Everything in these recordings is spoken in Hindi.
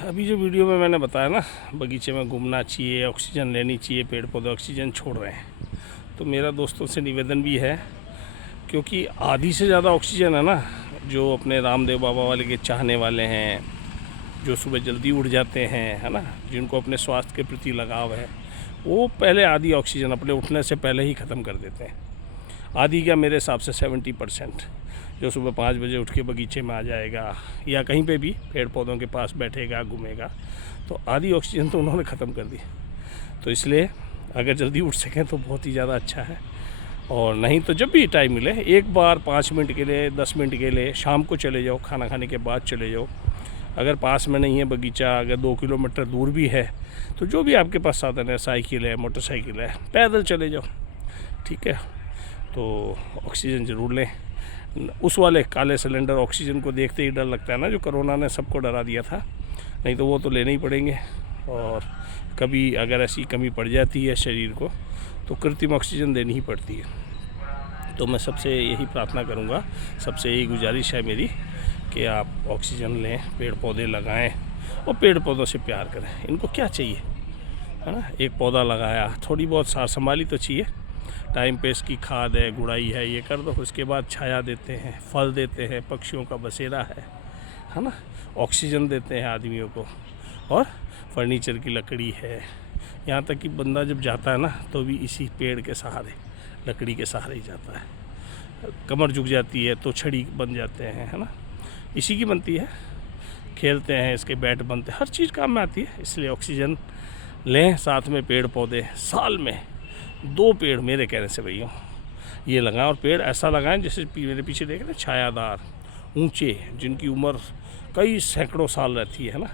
अभी जो वीडियो में मैंने बताया ना, बगीचे में घूमना चाहिए, ऑक्सीजन लेनी चाहिए, पेड़ पौधे ऑक्सीजन छोड़ रहे हैं, तो मेरा दोस्तों से निवेदन भी है, क्योंकि आधी से ज़्यादा ऑक्सीजन है ना, जो अपने रामदेव बाबा वाले के चाहने वाले हैं, जो सुबह जल्दी उठ जाते हैं, है ना, जिनको अपने स्वास्थ्य के प्रति लगाव है, वो पहले आधी ऑक्सीजन अपने उठने से पहले ही ख़त्म कर देते हैं। आधी क्या, मेरे हिसाब से 70%, जो सुबह 5 बजे उठ के बगीचे में आ जाएगा या कहीं पे भी पेड़ पौधों के पास बैठेगा, घूमेगा, तो आधी ऑक्सीजन तो उन्होंने ख़त्म कर दी। तो इसलिए अगर जल्दी उठ सकें तो बहुत ही ज़्यादा अच्छा है, और नहीं तो जब भी टाइम मिले, एक बार 5 मिनट के लिए, 10 मिनट के लिए शाम को चले जाओ, खाना खाने के बाद चले जाओ। अगर पास में नहीं है बगीचा, अगर 2 किलोमीटर दूर भी है, तो जो भी आपके पास साधन है, साइकिल है, मोटरसाइकिल है, पैदल चले जाओ, ठीक है। तो ऑक्सीजन ज़रूर लें। उस वाले काले सिलेंडर ऑक्सीजन को देखते ही डर लगता है ना, जो कोरोना ने सबको डरा दिया था, नहीं तो वो तो लेने ही पड़ेंगे। और कभी अगर ऐसी कमी पड़ जाती है शरीर को, तो कृत्रिम ऑक्सीजन देनी ही पड़ती है। तो मैं सबसे यही प्रार्थना करूँगा, सबसे यही गुजारिश है मेरी, कि आप ऑक्सीजन लें, पेड़ पौधे लगाएं और पेड़ पौधों से प्यार करें। इनको क्या चाहिए, है ना, एक पौधा लगाया, थोड़ी बहुत सार संभाली तो चाहिए, टाइम पे इसकी खाद है, गुड़ाई है, ये कर दो, उसके बाद छाया देते हैं, फल देते हैं, पक्षियों का बसेरा है ना, ऑक्सीजन देते हैं आदमियों को, और फर्नीचर की लकड़ी है। यहाँ तक कि बंदा जब जाता है ना, तो भी इसी पेड़ के सहारे, लकड़ी के सहारे ही जाता है। कमर झुक जाती है तो छड़ी बन जाते हैं, है ना, इसी की बनती है। खेलते हैं, इसके बैट बनते हैं, हर चीज़ काम में आती है। इसलिए ऑक्सीजन लें, साथ में पेड़ पौधे, साल में 2 पेड़ मेरे कहने से भैया ये लगाएं, और पेड़ ऐसा लगाएं जैसे मेरे पीछे देख रहे हैं, छायादार, ऊंचे, जिनकी उम्र कई सैकड़ों साल रहती है ना,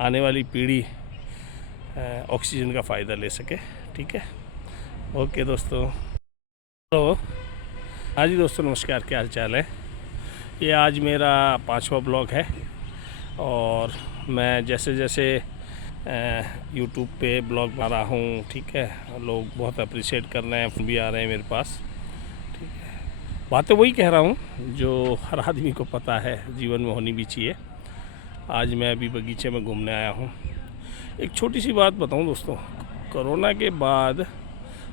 आने वाली पीढ़ी ऑक्सीजन का फ़ायदा ले सके, ठीक है। ओके दोस्तों, तो हाँ जी दोस्तों, नमस्कार, क्या हाल चाल है। ये आज मेरा 5वां ब्लॉग है, और मैं जैसे जैसे यूट्यूब पे ब्लॉग बना रहा हूँ, ठीक है, लोग बहुत अप्रिशिएट कर रहे हैं, फ़ोन भी आ रहे हैं मेरे पास, ठीक है। बातें वही कह रहा हूँ जो हर आदमी को पता है, जीवन में होनी भी चाहिए। आज मैं अभी बगीचे में घूमने आया हूँ। एक छोटी सी बात बताऊँ दोस्तों, कोरोना के बाद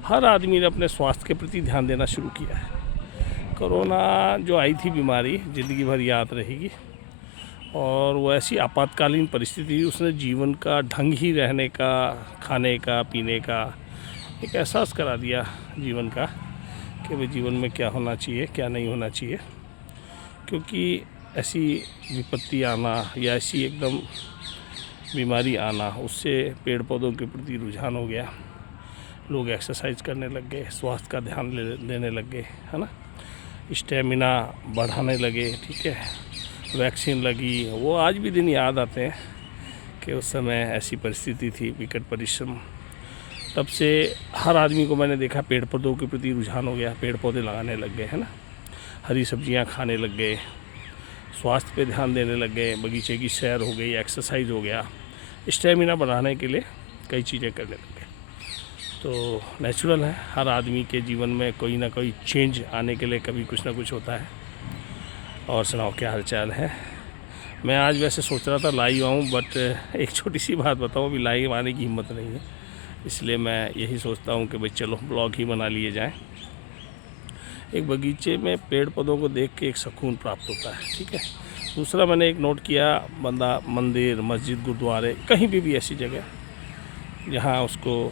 हर आदमी ने अपने स्वास्थ्य के प्रति ध्यान देना शुरू किया है। कोरोना जो आई थी बीमारी, ज़िंदगी भर याद रहेगी, और वो ऐसी आपातकालीन परिस्थिति, उसने जीवन का ढंग ही रहने का, खाने का, पीने का एक एहसास करा दिया जीवन का, कि भाई जीवन में क्या होना चाहिए, क्या नहीं होना चाहिए। क्योंकि ऐसी विपत्ति आना या ऐसी एकदम बीमारी आना, उससे पेड़ पौधों के प्रति रुझान हो गया, लोग एक्सरसाइज करने लग गए, स्वास्थ्य का ध्यान देने लग गए, है ना, स्टेमिना बढ़ाने लगे, ठीक है, वैक्सीन लगी। वो आज भी दिन याद आते हैं कि उस समय ऐसी परिस्थिति थी, विकट परिश्रम। तब से हर आदमी को मैंने देखा पेड़ पौधों के प्रति रुझान हो गया, पेड़ पौधे लगाने लग गए, है ना, हरी सब्जियां खाने लग गए, स्वास्थ्य पे ध्यान देने लग गए, बगीचे की सैर हो गई, एक्सरसाइज हो गया, स्टेमिना बढ़ाने के लिए कई चीज़ें करने लग गए। तो नेचुरल है, हर आदमी के जीवन में कोई ना कोई चेंज आने के लिए कभी कुछ ना कुछ होता है। और सुनाओ, क्या हाल चाल है। मैं आज वैसे सोच रहा था लाइव आऊँ, बट एक छोटी सी बात बताऊँ, अभी लाइव आने की हिम्मत नहीं है, इसलिए मैं यही सोचता हूँ कि भाई चलो ब्लॉग ही बना लिए जाएं। एक बगीचे में पेड़ पौधों को देख के एक सुकून प्राप्त होता है, ठीक है। दूसरा मैंने एक नोट किया, बंदा मंदिर, मस्जिद, गुरुद्वारे, कहीं भी ऐसी जगह जहाँ उसको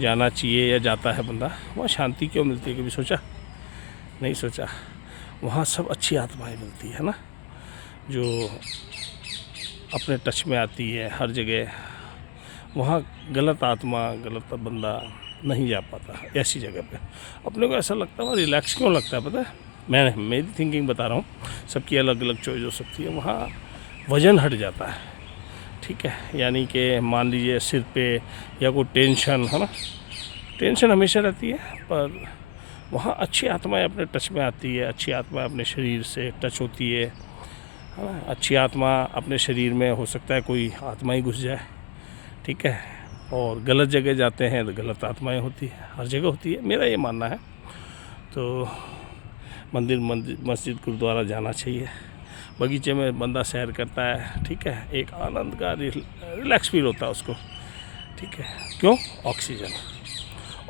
जाना चाहिए या जाता है बंदा, वहाँ शांति क्यों मिलती है, कभी सोचा? नहीं सोचा। वहाँ सब अच्छी आत्माएं मिलती है ना, जो अपने टच में आती है हर जगह। वहाँ गलत आत्मा, गलत बंदा नहीं जा पाता ऐसी जगह पे। अपने को ऐसा लगता है, वहाँ रिलैक्स क्यों लगता है पता है? मैं मेरी थिंकिंग बता रहा हूँ, सबकी अलग अलग चॉइस हो सकती है। वहाँ वज़न हट जाता है, ठीक है, यानी कि मान लीजिए सिर पे या कोई टेंशन, है ना, टेंशन हमेशा रहती है, पर वहाँ अच्छी आत्माएं अपने टच में आती है, अच्छी आत्मा अपने शरीर से टच होती है ना। अच्छी आत्मा अपने शरीर में, हो सकता है कोई आत्मा ही घुस जाए, ठीक है, और गलत जगह जाते हैं तो गलत आत्माएं होती है, हर जगह होती है, मेरा ये मानना है। तो मंदिर, मस्जिद, गुरुद्वारा जाना चाहिए, बगीचे में बंदा सैर करता है, ठीक है, एक आनंद का रिलैक्स फील होता है उसको, ठीक है। क्यों?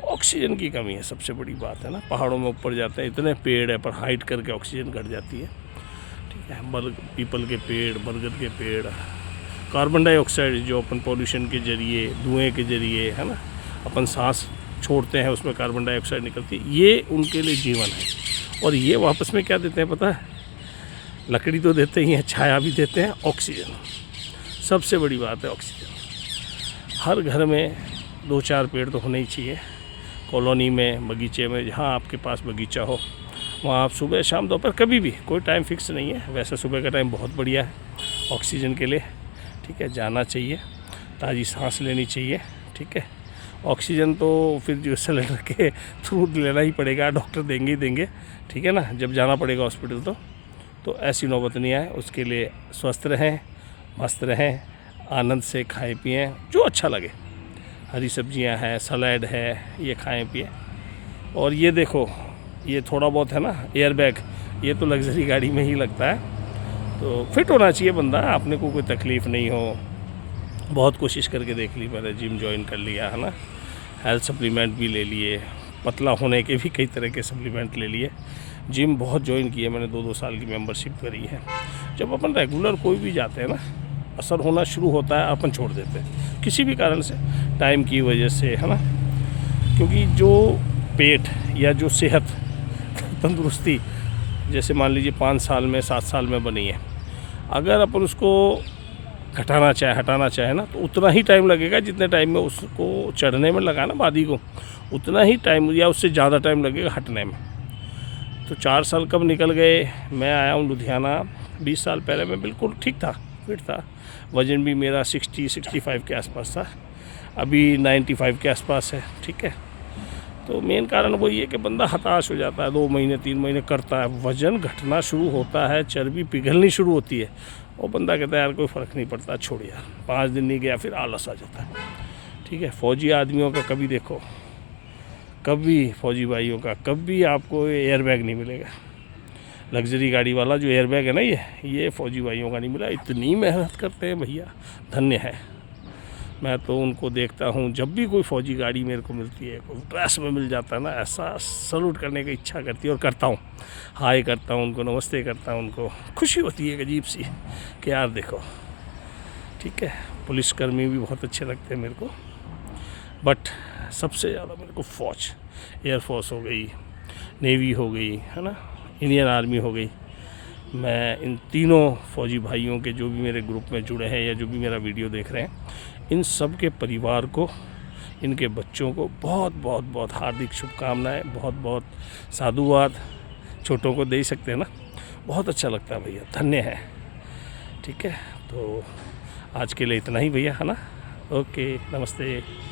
ऑक्सीजन की कमी है, सबसे बड़ी बात है ना। पहाड़ों में ऊपर जाते हैं, इतने पेड़ है पर हाइट करके ऑक्सीजन घट जाती है, ठीक है। पीपल के पेड़, बरगद के पेड़, कार्बन डाइऑक्साइड जो अपन पॉल्यूशन के जरिए, धुएं के जरिए, है ना, अपन सांस छोड़ते हैं, उसमें कार्बन डाइऑक्साइड निकलती है, ये उनके लिए जीवन है। और ये वापस में क्या देते हैं पता है? लकड़ी तो देते ही हैं, छाया भी देते हैं, ऑक्सीजन। सबसे बड़ी बात है ऑक्सीजन। हर घर में 2-4 पेड़ तो होने ही चाहिए। कॉलोनी में, बगीचे में, जहाँ आपके पास बगीचा हो वहाँ आप सुबह शाम दोपहर कभी भी, कोई टाइम फिक्स नहीं है। वैसे सुबह का टाइम बहुत बढ़िया है ऑक्सीजन के लिए, ठीक है। जाना चाहिए, ताज़ी सांस लेनी चाहिए, ठीक है। ऑक्सीजन तो फिर जो सिलेंडर के थ्रू लेना ही पड़ेगा, डॉक्टर देंगे ही देंगे, ठीक है ना, जब जाना पड़ेगा हॉस्पिटल। तो ऐसी नौबत नहीं आए, उसके लिए स्वस्थ रहें, मस्त रहें, आनंद से खाएं पिएं जो अच्छा लगे। हरी सब्जियां हैं, सलाद है, ये खाएं पिएं। और ये देखो, ये थोड़ा बहुत है ना एयर बैग, ये तो लग्जरी गाड़ी में ही लगता है। तो फिट होना चाहिए बंदा, आपने को कोई तकलीफ़ नहीं हो। बहुत कोशिश करके देख ली मैंने, जिम ज्वाइन कर लिया है ना, हेल्थ सप्लीमेंट भी ले लिए, पतला होने के भी कई तरह के सप्लीमेंट ले लिए, जिम बहुत ज्वाइन किए मैंने, 2-2 साल की मेंबरशिप करी है। जब अपन रेगुलर कोई भी जाते हैं ना, असर होना शुरू होता है, अपन छोड़ देते हैं किसी भी कारण से, टाइम की वजह से, है ना। क्योंकि जो पेट या जो सेहत, तंदुरुस्ती, जैसे मान लीजिए 5 साल में, 7 साल में बनी है, अगर अपन उसको हटाना चाहे ना, तो उतना ही टाइम लगेगा जितने टाइम में उसको चढ़ने में लगा ना वादी को, उतना ही टाइम या उससे ज़्यादा टाइम लगेगा हटने में। तो 4 साल कब निकल गए। मैं आया हूँ लुधियाना, 20 साल पहले मैं बिल्कुल ठीक था, फिट था, वज़न भी मेरा 60-65 के आसपास था, अभी 95 के आसपास है, ठीक है। तो मेन कारण वही है कि बंदा हताश हो जाता है, 2 महीने 3 महीने करता है, वज़न घटना शुरू होता है, चर्बी पिघलनी शुरू होती है, और बंदा कहता है यार कोई फ़र्क नहीं पड़ता, छोड़ यार। 5 दिन नहीं गया फिर आलस आ जाता है, ठीक है। फौजी आदमियों का कभी देखो, कभी फौजी भाइयों का कभी आपको एयर बैग नहीं मिलेगा। लग्जरी गाड़ी वाला जो एयर बैग है ना, ये फौजी भाइयों का नहीं मिला। इतनी मेहनत करते हैं भैया, धन्य है। मैं तो उनको देखता हूँ, जब भी कोई फ़ौजी गाड़ी मेरे को मिलती है, कोई ड्रेस में मिल जाता है ना, ऐसा सल्यूट करने की इच्छा करती है, और करता हूँ, हाय करता हूँ उनको, नमस्ते करता हूँ उनको, खुशी होती है एक अजीब सी कि यार देखो, ठीक है। पुलिसकर्मी भी बहुत अच्छे लगते हैं मेरे को, बट सबसे ज़्यादा मेरे को फ़ौज, एयरफोर्स हो गई, नेवी हो गई, है ना, इंडियन आर्मी हो गई। मैं इन तीनों फौजी भाइयों के, जो भी मेरे ग्रुप में जुड़े हैं या जो भी मेरा वीडियो देख रहे हैं, इन सब के परिवार को, इनके बच्चों को बहुत बहुत बहुत हार्दिक शुभकामनाएं, बहुत बहुत साधुवाद। छोटों को दे ही सकते हैं ना, बहुत अच्छा लगता है भैया, धन्य है, ठीक है। तो आज के लिए इतना ही भैया, है ना। ओके, नमस्ते।